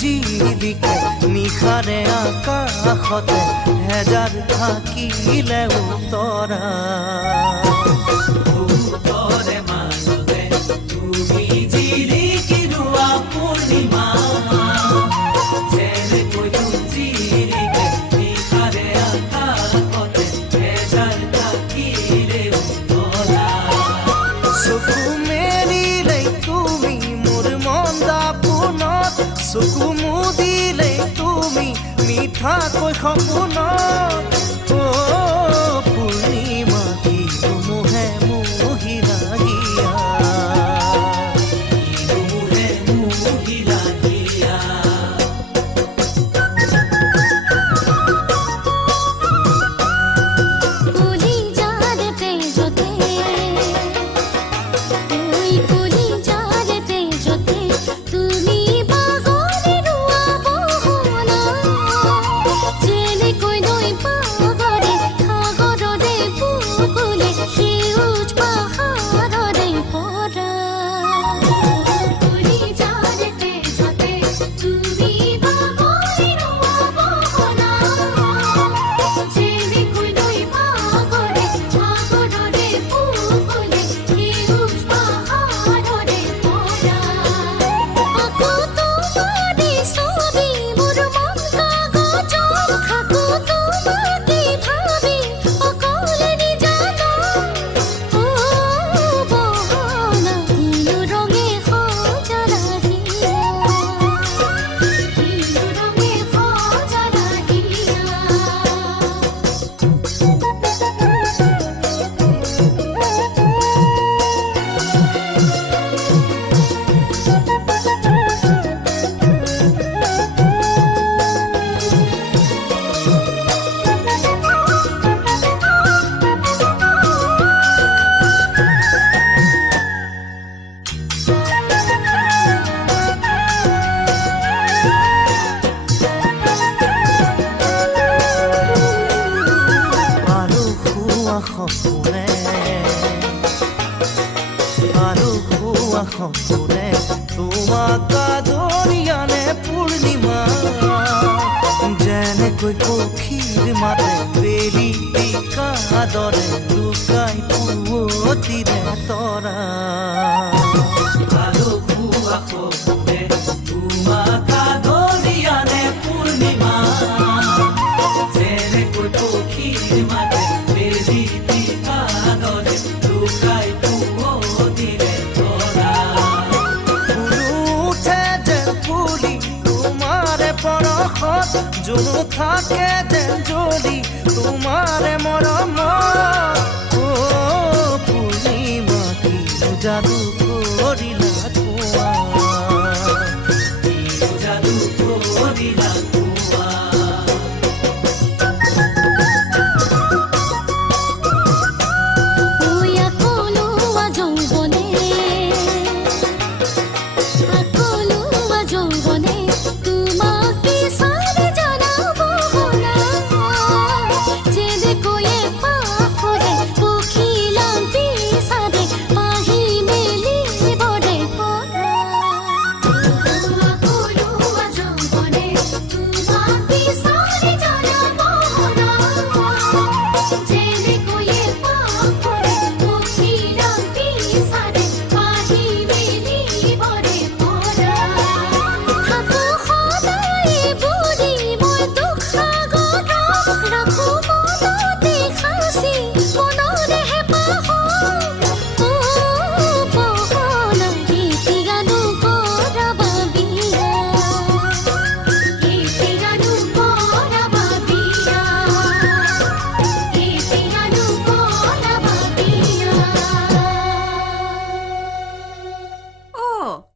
জিলিকে নিশাৰে আকাশতে হেজাৰ থাকিলেও তৰা উত্তৰে মাজতে তুমি জিলিকি ৰোৱা পূৰ্ণিমা যেনেকৈ জিলিকে নিশাৰে আকাশতে হেজাৰ থাকিলেও তৰা চকু মেলিলে তুমি মোৰ মন দাপোনত চকু মুদিলে তুমি মিঠাকৈ সপোনত পূৰ্ণিমা কিনো মোহে মোহিলা হিয়া মোহে মোহিলা হিয়া কুলি যাৰে তেজতে তুই কুলি যাৰে তেজতে তুমি বাগৰি ৰোৱা বহনা যেনেকৈ নৈ পাগৰে সাগৰৰে বুকুলে সেউজ পাহাৰৰে পৰা কুলি যাৰে তেজতে তুমি বাগৰি ৰোৱা বহনা যেনেকৈ নৈ পাগৰে সাগৰৰে বুকুলে সেউজ পাহাৰৰে পৰা আকৌ তোমাৰে ছবি মোৰ মন কাগজত থাকো তোমাকে ভাবি অকলে নিজানো বহনা তিনিও ৰঙে সজৰা হিয়া তিনিও ৰঙে সজৰা হিয়া আৰু শুৱা সপোনে আৰু শুৱা সপোনে তোমাক আদৰিয়ানে পূৰ্ণিমা যেনেকৈ পক্ষীৰ মাতে বেলি টিকা দৰে লুকাই পুৱতিৰে তৰা আৰু শুৱা সপোনে তোমাক আদৰিয়ানে পূৰ্ণিমা যেনেকৈ পক্ষীৰ মাতে বেলি টিকা দৰে লুকাই পুৱতিৰে তৰা ফুলো উঠে যেন ফুলি তোমাৰে পৰশত জোনো থাকে যেন জ্বলি তোমাৰে মৰমত পূৰ্ণিমা কি যাদু কৰিলে